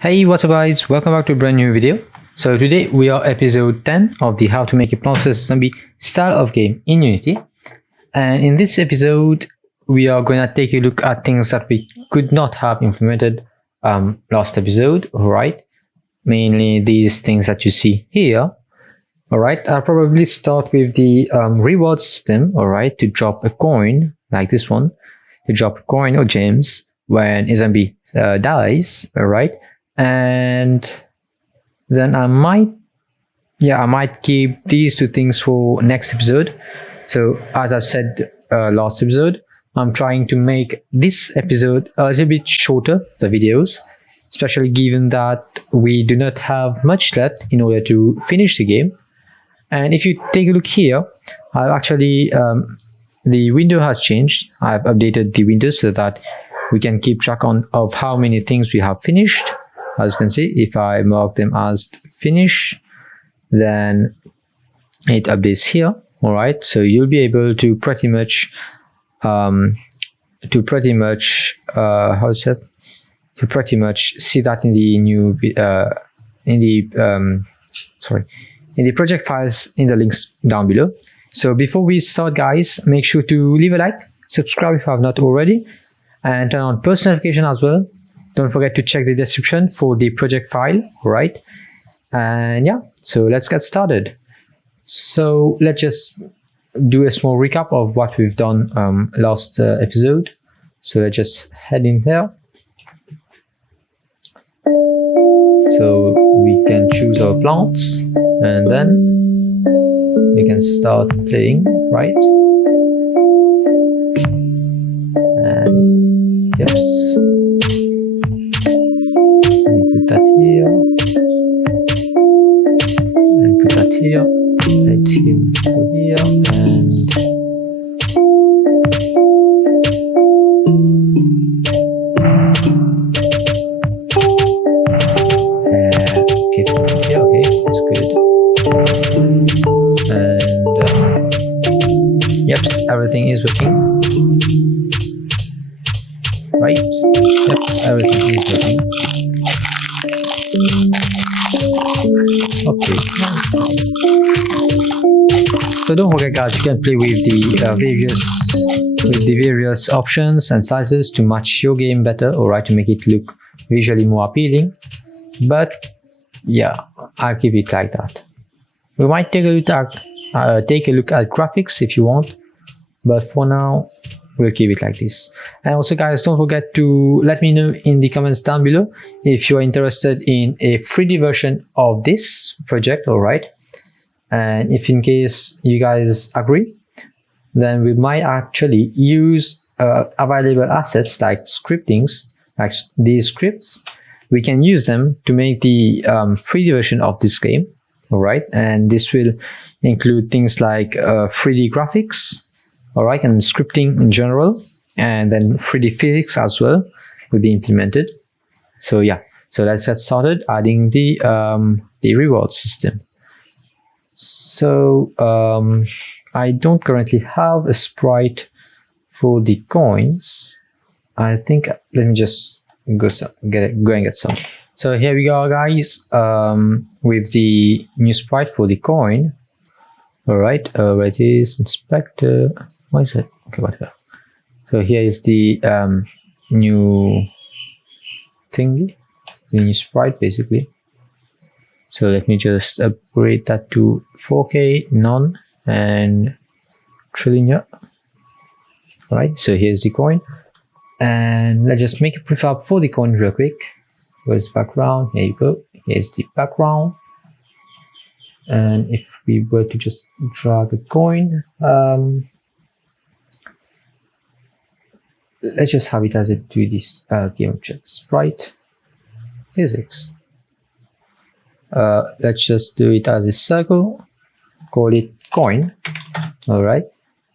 Hey, what's up guys, welcome back to a brand new video. So today we are episode 10 of the how to make a Plants vs Zombie style of game in Unity. And in this episode we are going to take a look at things that we could not have implemented last episode. Alright, mainly these things that you see here. Alright, I'll probably start with the reward system. Alright, to drop a coin like this one, to drop a coin or gems when a zombie dies. Alright, and then I might keep these two things for next episode. So as I've said last episode, I'm trying to make this episode a little bit shorter, the videos, especially given that we do not have much left in order to finish the game. And if you take a look here, I've actually the window has changed. I've updated the window so that we can keep track of how many things we have finished. As you can see, if I mark them as finish, then it updates here. All right, so you'll be able to pretty much see that in the new in the project files in the links down below. So before we start, guys, make sure to leave a like, subscribe if you have not already, and turn on post notification as well. Don't forget to check the description for the project file, right? And yeah, so let's get started. So let's just do a small recap of what we've done last episode. So let's just head in there. So we can choose our plants and then we can start playing, right? And yes, let me put that here and put that here. Let him go here and okay, here, okay, that's good. And yep, everything is working, right? Yep, everything is working. Okay. So don't forget, guys, you can play with the various options and sizes to match your game better, alright, to make it look visually more appealing. But yeah, I'll keep it like that. We might take a look at graphics if you want, but for now we'll keep it like this. And also, guys, don't forget to let me know in the comments down below if you are interested in a 3D version of this project, alright. And if in case you guys agree, then we might actually use available assets like scriptings, like these scripts. We can use them to make the 3D version of this game, alright. And this will include things like 3D graphics, alright, and scripting in general, and then 3D physics as well will be implemented. So yeah, so let's get started adding the reward system. So I don't currently have a sprite for the coins. I think let me just go and get some. So here we go, guys, with the new sprite for the coin. All right, where it is, inspector. Why is it? Okay, whatever. So here is the new thingy, the new sprite basically. So let me just upgrade that to 4K, none, and trilinear. All right, so here's the coin, and let's just make a prefab for the coin real quick. Where's the background? Here you go. Here's the background. And if we were to just drag a coin, let's just have it as a 2D game object, sprite, physics. Let's just do it as a circle, call it coin, all right,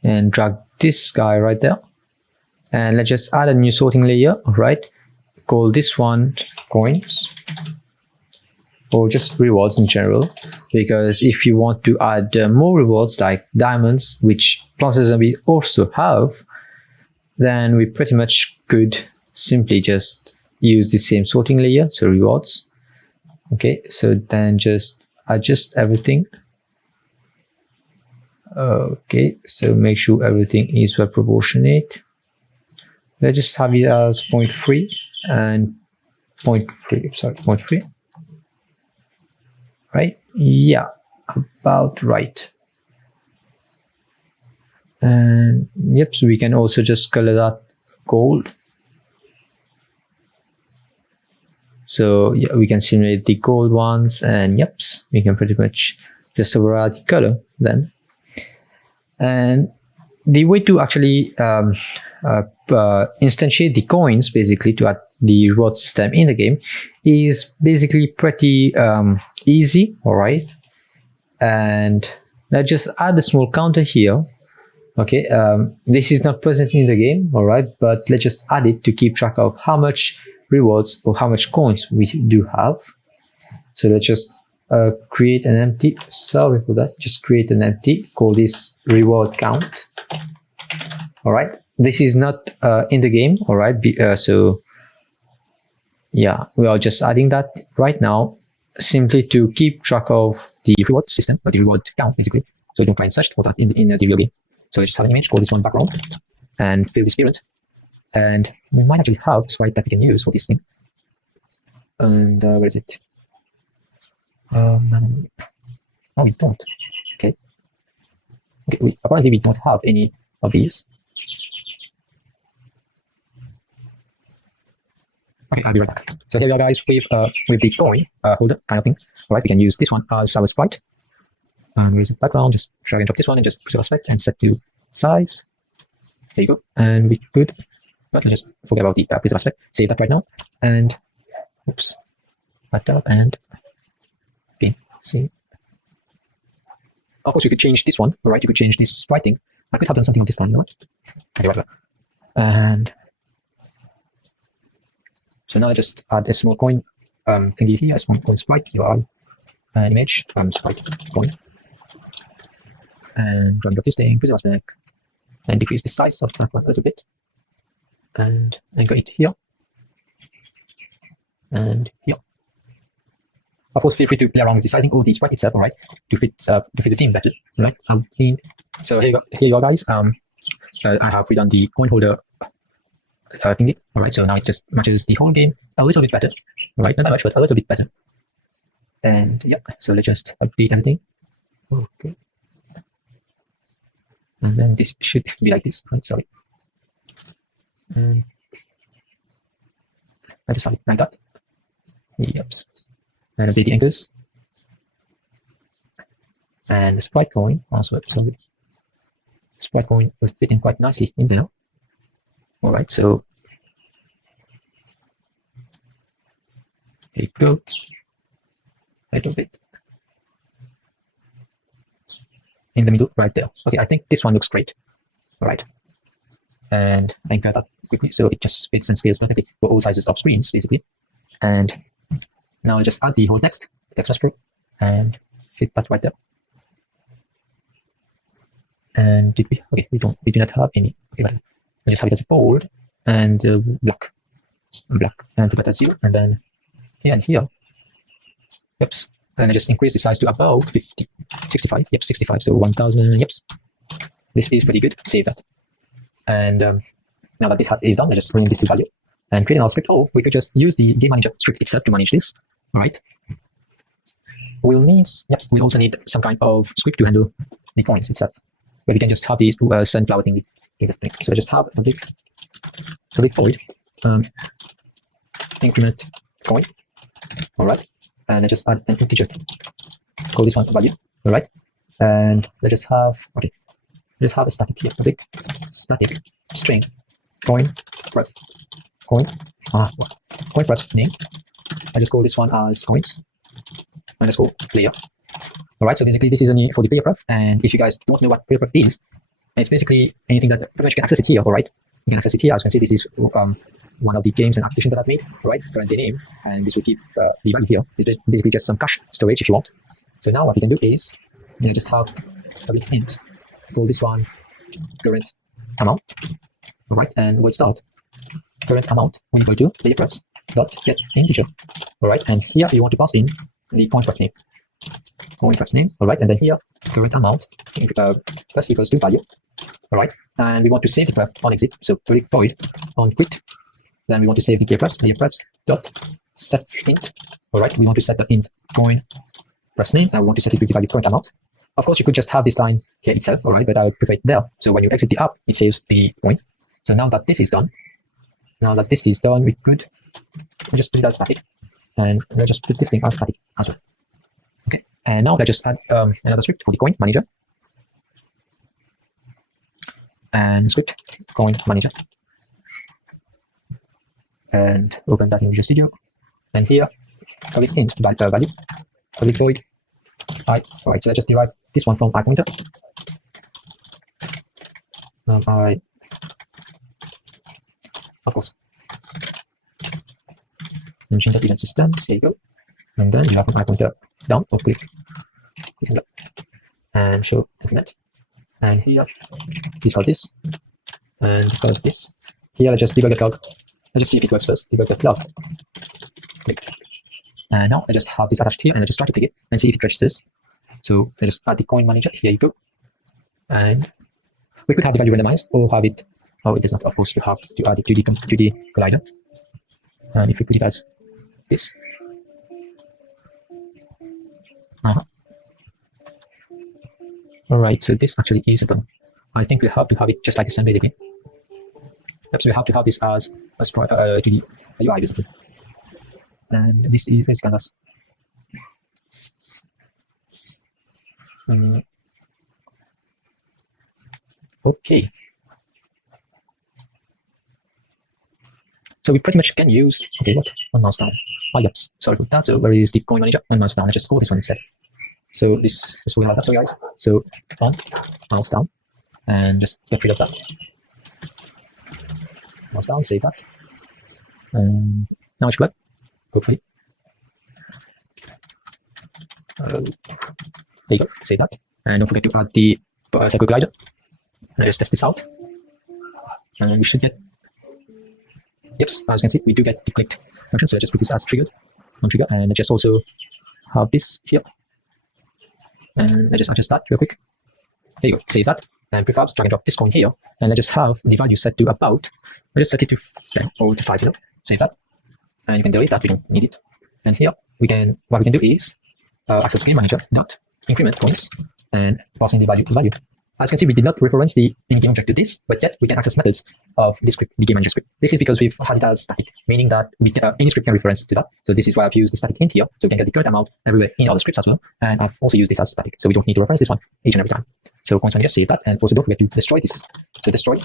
and drag this guy right there. And let's just add a new sorting layer, all right, call this one coins, or just rewards in general, because if you want to add more rewards like diamonds, which Plants vs Zombies also have, then we pretty much could simply just use the same sorting layer, so rewards. Okay, so then just adjust everything. Okay, so make sure everything is well proportionate. Let's just have it as 0.3 and 0.3, right? Yeah, about right. And yep, so we can also just color that gold. So yeah, we can simulate the gold ones, and yep, we can pretty much just override the color then. And the way to actually instantiate the coins, basically to add the reward system in the game, is basically pretty easy. All right, and let's just add a small counter here. Okay, this is not present in the game, all right, but let's just add it to keep track of how much rewards or how much coins we do have. So let's just create an empty, sorry for that, just create an empty, call this reward count. All right, this is not in the game, all right, so yeah, we are just adding that right now simply to keep track of the reward system, or the reward count basically, so don't try and search for that in the real game. So let's just have an image, call this one background, and fill this period. And we might actually have a sprite that we can use for this thing. And where is it? No, we don't. Okay. Okay. Apparently we don't have any of these. Okay, I'll be right back. So here we are, guys, with the coin holder kind of thing. All right, we can use this one as our sprite. And where is the background? Just drag and drop this one and just pixel aspect and set to size. There you go. And we could, but let's just forget about the pixel aspect. Save that right now. And oops, back up and okay. See. Of course, you could change this one. All right, you could change this sprite thing. I could have done something on this one, no? Okay, whatever. And so now I just add a small coin thingy here, a small coin sprite. URL an image sprite coin. And drag this thing, pixel aspect, and decrease the size of that one a little bit. And go it here. And here. Of course, feel free to play around with the sizing of the sprite itself, alright, to fit the theme better. Right? So here you go, guys. I have redone the coin holder thingy. Alright, so now it just matches the whole game a little bit better. Right, not that much, but a little bit better. And yeah, so let's just update everything. Okay. And then this should be like this. Oh, sorry. And I just have it like that. Yep. And update the anchors. And the sprite coin also. So sprite coin will fit in quite nicely in there. Alright, so there you go. A little bit. In the middle, right there. Okay, I think this one looks great. All right. And I got that quickly, so it just fits and scales perfectly for all sizes of screens, basically. And now I'll just add the whole text Pro, and fit that right there. And did we? Okay, we do not have any. Okay, but I just have it as bold and black, and put that as 0, and then here and here. Yep. And I just increase the size to about 65. Yep, 65. So 1000. Yep. This is pretty good. Save that. And now that this is done, I just rename this to value and create another script. Or we could just use the game manager script itself to manage this. All right. We'll need. Yep. We also need some kind of script to handle the coins itself, where we can just have these sunflower thing. So I just have a big void increment coin. All right. And I just add an integer. Call this one value. All right. And let's just have, okay, let's have a static here, a big static string coin prep coin name. I just call this one as coins. And let's go player. All right. So basically, this is only for the player pref. And if you guys don't know what player pref is, it's basically anything that pretty much you can access it here. All right. You can access it here. As you can see, this is one of the games and applications that I've made, right? Current name, and this will keep the value here. It's basically just some cache storage if you want. So now what we can do is, just have a big int. Call this one current amount, all right? And void start current amount equal to player prefs. dot get integer. All right, and here you want to pass in the point ref name. Point ref name. All right, and then here current amount plus equals to value. All right, and we want to save the ref on exit. So click void on quit. Then we want to save the prefs dot set int. All right, we want to set the int coin ref name, and we want to set it with the value current amount. Of course, you could just have this line here itself, all right, but I would prefer it there. So when you exit the app, it saves the coin. So now that this is done, we could just put it as static, and let's just put this thing as static as well. Okay, and now let's just add another script for the coin manager, and script coin manager, and open that in Visual Studio, and here public int value, public void I. All right, so let's just derive this one from I pointer. I, of course, and change that event systems. Here you go, and then derive from I pointer down or click and show implement. And here discard this and discard this. Here let's just debug the plug. Let's just see if it works first. Debug the plug. Click. And now I just have this attached here, and I just try to click it and see if it registers. So I just add the coin manager. Here you go. And we could have the value randomized or have it. Oh, it is not. Of course, you have to add it to the collider. And if we put it as this. All right. So this actually is a problem. I think we have to have it just like this, basically. Yep, so we have to have this as to the UI basically. And this is basically canvas. Okay. So we pretty much can use, okay, what? One mouse down. Oh, yep. Sorry about that. So where is the coin manager? One mouse down. Let's just call this one instead. So this will have that. So guys, so on, mouse down, and just get rid of that. Mouse down, save that. And now it should work. Hopefully. There you go, save that. And don't forget to add the cycle glider. Let's test this out. And we should get, yep, as you can see, we do get the clicked function. So I just put this as triggered, on trigger, and I just also have this here. And I just adjust that real quick. There you go, save that. And prefabs, drag and drop this coin here. And I just have the value set to about, I just set it to 10 or to 5 here. Save that. And you can delete that, we don't need it. And here we can, what we can do is access game manager dot increment coins and pass in the value. As you can see, we did not reference the in-game object to this, but yet we can access methods of this script, the game manager script. This is because we've had it as static, meaning that we any script can reference to that. So this is why I've used the static int here, so we can get the current amount everywhere in other scripts as well. And I've also used this as static, so we don't need to reference this one each and every time. So coins manager, save that, and also don't forget to destroy this. So destroy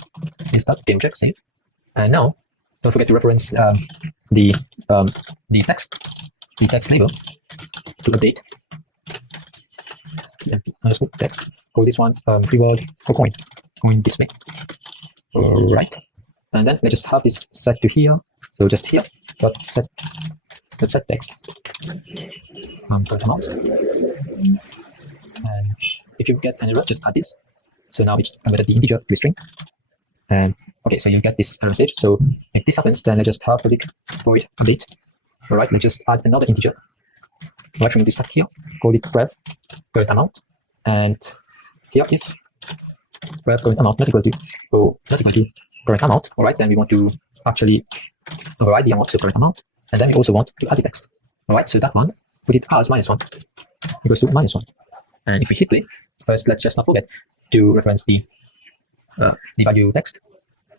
is that game object, save. And now don't forget to reference the text label to update. Text. Call this one reward for coin display. All right, and then let's just have this set to here. So just here, but let's set text current amount. And if you get an error, just add this. So now we just converted the integer to a string. And okay, so you get this error message. So if this happens, then let's just have public void update. All right, let's just add another integer. Right from this stack here, call it rev current amount, and here if rev current amount not equal to current amount, all right, then we want to actually override the amount to current amount, and then we also want to add the text. All right, so that one, put it as -1 equals to -1. And if we hit play, first let's just not forget to reference the value text.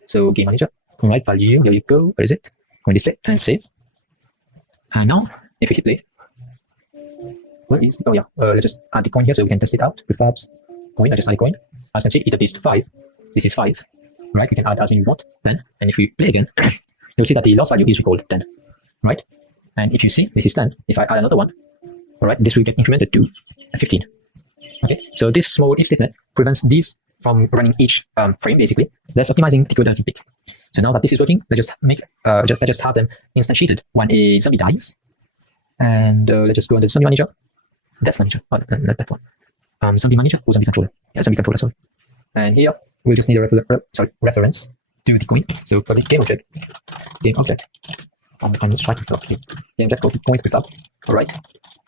So game manager, all right, value, here you go, where is it? Coin display and save. And now if we hit play, where is, oh yeah, let's just add the coin here so we can test it out. Prefabs coin, I just add a coin. As you can see, it updates to 5. This is 5, right? We can add as many we want then. And if we play again, you'll see that the lost value is recalled 10, right? And if you see this is 10, if I add another one, all right, this will get incremented to 15. Okay, so this small if statement prevents these from running each frame basically. That's optimizing the code as a bit. So now that this is working, let's just make let's just have them instantiated when a zombie dies. And let's just go into zombie manager, death manager, not that one. Zombie manager or zombie controller. Yeah, zombie controller, sorry. And here we'll just need a reference to the coin. So for the game object let's try to okay. Yeah, just go to coin prefab. Alright.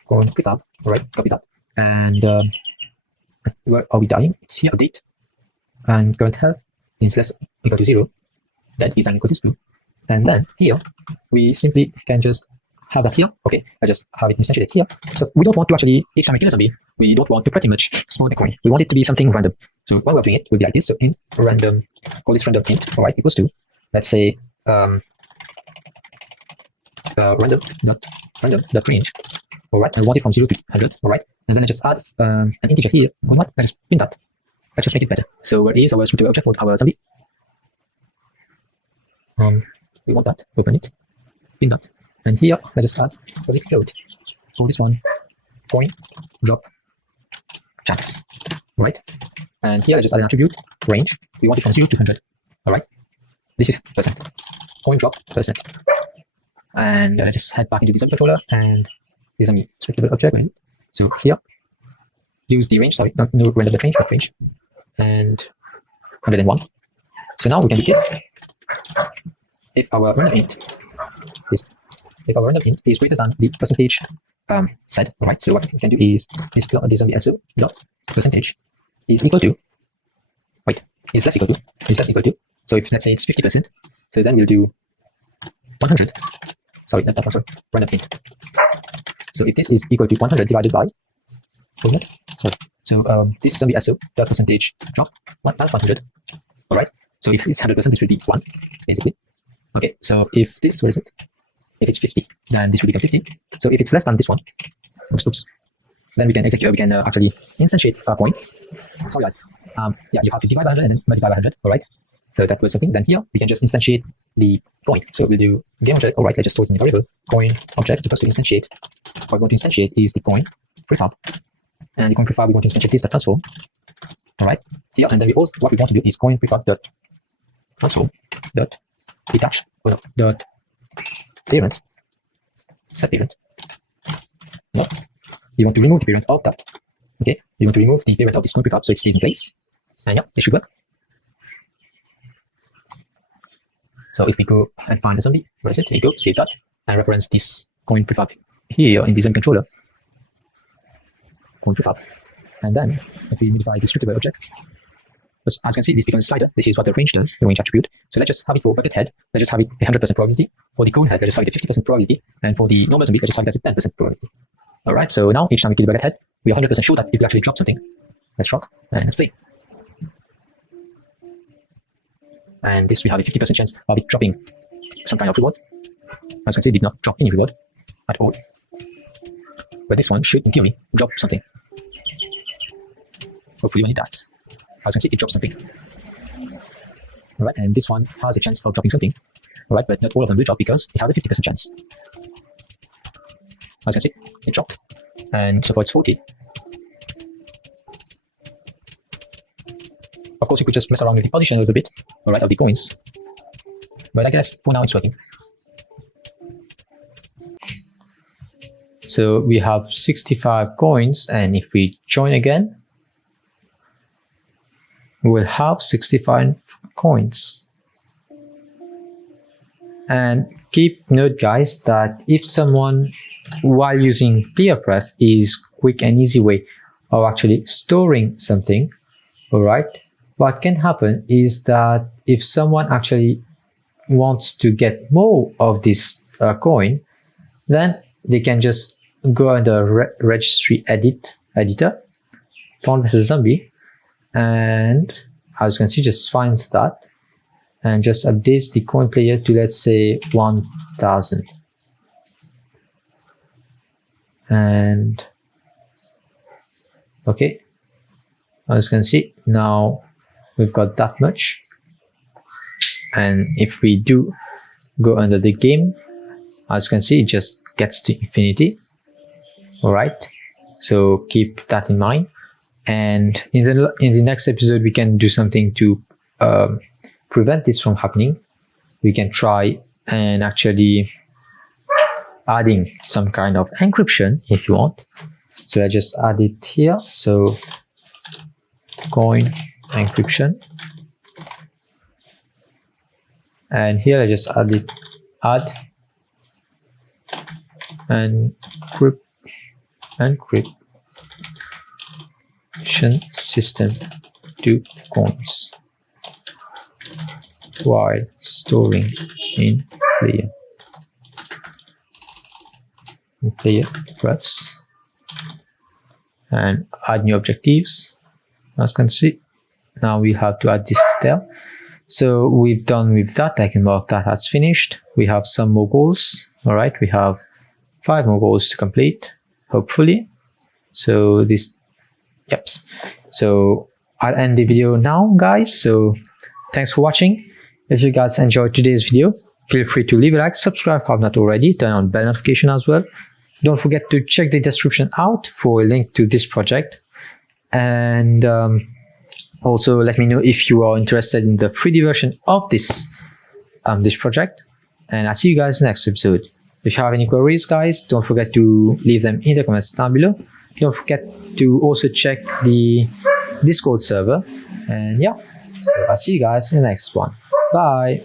Coin prefab. Alright, copy that. And where are we dying? It's here update. And current health is less equal to 0. That is equal to 2. And then here we simply can just have that here. Okay, I just have it instantiated here. So we don't want to actually, each time we kill a zombie, we don't want to pretty much spawn a coin. We want it to be something random. So while we're doing it, we'll be like this. So int random, call this random int, alright, equals to, let's say, random dot range. Alright, I want it from 0 to 100. Alright, and then I just add an integer here. Alright, I just print that. Let's just make it better. So where is our scriptable object for our zombie? We want that. Open it. Print that. And here, let's just add a bit float. For this one, coin drop chunks. Right? And here I just add an attribute range. We want it from 0 to 100. Alright? This is percent. Coin drop percent. And let's just head back into the subcontroller and this is a scriptable object. Right? So here, use the range, sorry, not no render the range, but range. And 101. So now we can do it. If our random int is greater than the percentage set, right? So what we can do is plot the zombie also dot percentage is equal to is less equal to. So if let's say it's 50%, so then we'll do 100. Sorry, not that one, sorry, random int. So if this is equal to 100 divided by this zombie also dot percentage drop 100. Alright. So if it's 100%, this will be 1, basically. Okay, so if this, what is it? If it's 50, then this will become 50. So if it's less than this one, then we can execute, we can actually instantiate a point. Sorry guys, yeah, you have to divide by 100 and then multiply by 100, alright? So that was something. Then here, we can just instantiate the coin. So we'll do game object, alright, let's just store it in the variable. Coin object equals to instantiate. What we want to instantiate is the coin prefab. And the coin prefab, we want to instantiate this transform. Alright, here, and then we also, what we want to do is coin prefab dot transform dot detach dot parent set parent. No, you want to remove the parent of that. Okay, you want to remove the parent of this coin prefab so it stays in place. And yeah, it should work. So if we go and find the zombie, where is it? Here we go, save that, and reference this coin prefab here in the zombie controller. Coin prefab. And then if we modify the scriptable object, as you can see, this becomes a slider. This is what the range does, the range attribute. So let's just have it for bucket head. Let's just have it 100% probability. For the cone head, let's just have it 50% probability. And for the normal zombie, let's just have it as 10% probability. Alright, so now each time we kill the bucket head, we are 100% sure that it will actually drop something. Let's rock and let's play. And this we have a 50% chance of it dropping some kind of reward. As you can see, it did not drop any reward at all. But this one should, in theory, drop something. Hopefully when it dies. As you can see, it drops something. Alright, and this one has a chance of dropping something. Alright, but not all of them will drop because it has a 50% chance. As you can see, it dropped. And so far it's 40. Of course, you could just mess around with the position a little bit, alright, of the coins. But I guess for now it's working. So we have 65 coins, and if we join again, we'll have 65 coins. And keep note guys that if someone while using clearpref is quick and easy way of actually storing something, alright, what can happen is that if someone actually wants to get more of this coin, then they can just go under registry editor, Plant vs Zombie, and as you can see, just finds that and just updates the coin player to, let's say, 1000. And okay, as you can see, now we've got that much. And if we do go under the game, as you can see, it just gets to infinity. Alright, so keep that in mind. And in the next episode, we can do something to prevent this from happening. We can try and actually adding some kind of encryption if you want. So I just add it here. So coin encryption, and here I just add encryption system to coins while storing in player refs, and add new objectives. As you can see, now we have to add this detail. So we've done with that. I can mark that as finished. We have some more goals. All right, we have 5 more goals to complete, hopefully. So so I'll end the video now, guys. So thanks for watching. If you guys enjoyed today's video, feel free to leave a like, subscribe if not already, turn on bell notification as well. Don't forget to check the description out for a link to this project. And also let me know if you are interested in the 3D version of this project. And I'll see you guys next episode. If you have any queries, guys, don't forget to leave them in the comments down below. Don't forget to also check the Discord server. And yeah, so I'll see you guys in the next one. Bye.